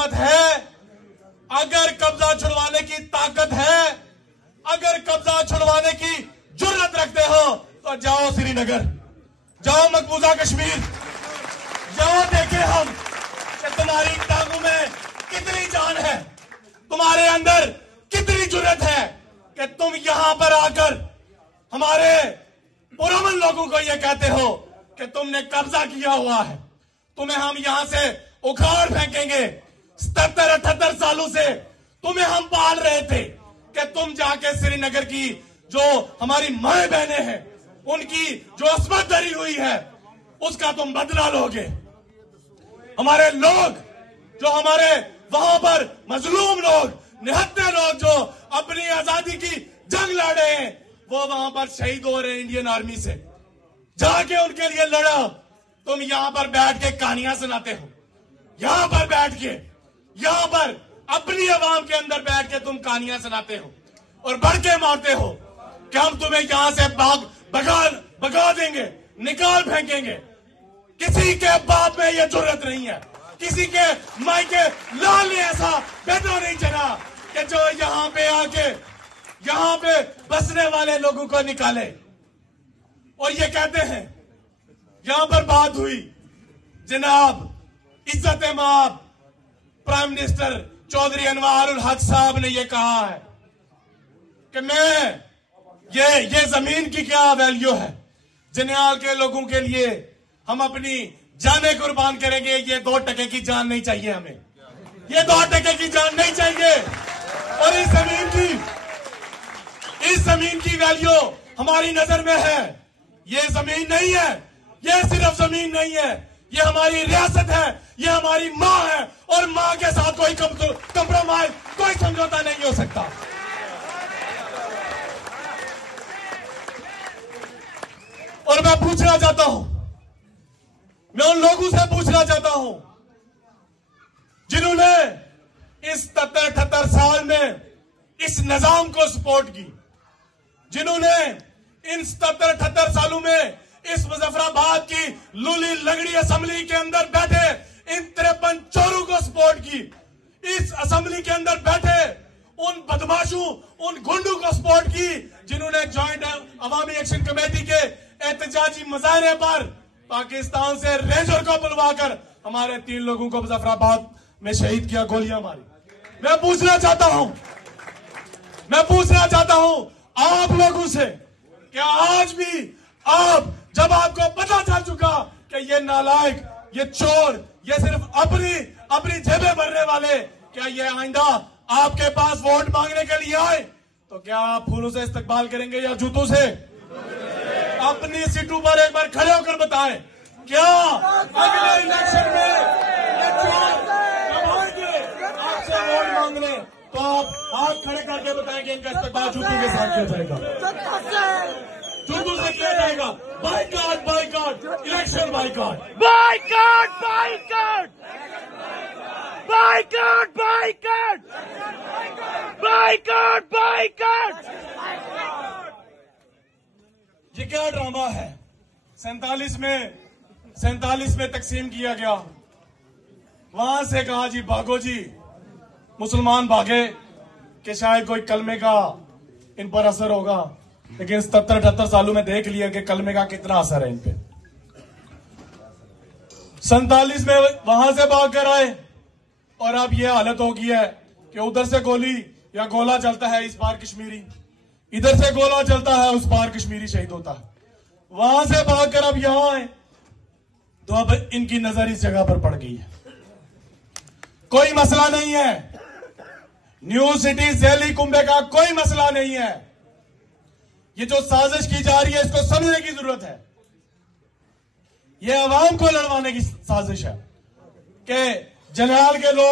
हिम्मत है, अगर कब्जा छुड़वाने की ताकत है, अगर कब्जा छुड़वाने की जुर्रत रखते हो तो जाओ श्रीनगर, जाओ मकबूजा कश्मीर, जाओ देखें हम कि तुम्हारी टांगों में कितनी जान है, तुम्हारे अंदर कितनी जुर्रत है कि तुम यहां पर आकर हमारे पुरअमन लोगों को यह कहते हो कि तुमने कब्जा किया हुआ है, तुम्हें हम यहां से उखाड़ फेंकेंगे। 77-78 सालों से तुम्हें हम पाल रहे थे कि तुम जाके श्रीनगर की जो हमारी माए बहनें हैं, उनकी जो अस्मत धरी हुई है, उसका तुम बदला लोगे। हमारे लोग जो हमारे वहां पर मजलूम लोग, निहत्थे लोग जो अपनी आजादी की जंग लड़े हैं, वो वहां पर शहीद हो रहे हैं इंडियन आर्मी से, जाके उनके लिए लड़ा। तुम यहां पर बैठ के कहानियां सुनाते हो, यहां पर बैठ के, यहां पर अपनी आवाम के अंदर बैठ के तुम कहानियां सुनाते हो और बढ़ के मारते हो कि हम तुम्हें यहां से भगा देंगे, निकाल फेंकेंगे। किसी के बाप में यह जुर्रत नहीं है, किसी के माई के लाल ने ऐसा बेटा नहीं चला कि जो यहां पे आके यहां पे बसने वाले लोगों को निकाले। और ये कहते हैं, यहां पर बात हुई, जनाब इज्जत माब प्राइम मिनिस्टर चौधरी अनवारुल हक साहब ने यह कहा है कि मैं ये जमीन की क्या वैल्यू है, जनियाल के लोगों के लिए हम अपनी जाने कुर्बान करेंगे। ये 2 टके की जान नहीं चाहिए हमें, ये 2 टके की जान नहीं चाहिए। और इस जमीन की वैल्यू हमारी नजर में है। ये जमीन नहीं है, ये सिर्फ जमीन नहीं है, ये हमारी रियासत है, ये हमारी मां है, और मां के साथ कोई कंप्रोमाइज, कोई समझौता नहीं हो सकता। और मैं पूछना चाहता हूं, मैं उन लोगों से पूछना चाहता हूं जिन्होंने इस 77-78 साल में इस निजाम को सपोर्ट की, जिन्होंने इन 77-78 सालों में इस मुजफ्फराबाद की लूली लंगड़ी असेंबली के अंदर बैठे इन 53 चोरों को सपोर्ट की, इस असेंबली के अंदर बैठे उन बदमाशों, उन गुंडों को सपोर्ट की, जिन्होंने ज्वाइंट अवामी एक्शन कमेटी के एहतजाजी मुजाहरे पर पाकिस्तान से रेंजर को बुलवाकर हमारे 3 लोगों को मुजफ्फराबाद में शहीद किया, गोलियां मारी। मैं पूछना चाहता हूं आप लोगों से, क्या आज भी आप, जब आपको पता चल चुका कि ये नालायक, ये चोर, ये सिर्फ अपनी जेबें भरने वाले, क्या ये आइंदा आपके पास वोट मांगने के लिए आए तो क्या आप फूलों से इस्तकबाल करेंगे या जूतों से? अपनी सीटों पर एक बार खड़े होकर बताएं, क्या अगले इलेक्शन में ये चोर जब आएंगे आपसे वोट मांगने तो आप हाथ खड़े करके बताएंगे इनका इस्तेमाल जूतों के साथ किया जाएगा, जूतों से किया जाएगा। Boycott, election boycott. ये क्या ड्रामा है? 47 में तकसीम किया गया, वहां से कहा जी भागो जी, मुसलमान भागे कि शायद कोई कलमे का इन पर असर होगा, लेकिन 77-78 सालों में देख लिया कि कलमे का कितना असर है इन पे। 47 में वहां से भाग कर आए और अब यह हालत हो गई है कि उधर से गोली या गोला चलता है, इस बार कश्मीरी, इधर से गोला चलता है, उस बार कश्मीरी शहीद होता है। वहां से भागकर अब यहां आए तो अब इनकी नजर इस जगह पर पड़ गई है। कोई मसला नहीं है, न्यू सिटी जैली कुंभे का कोई मसला नहीं है। ये जो साजिश की जा रही है इसको समझने की जरूरत है। ये अवाम को लड़वाने की साजिश है कि जनाल के लोग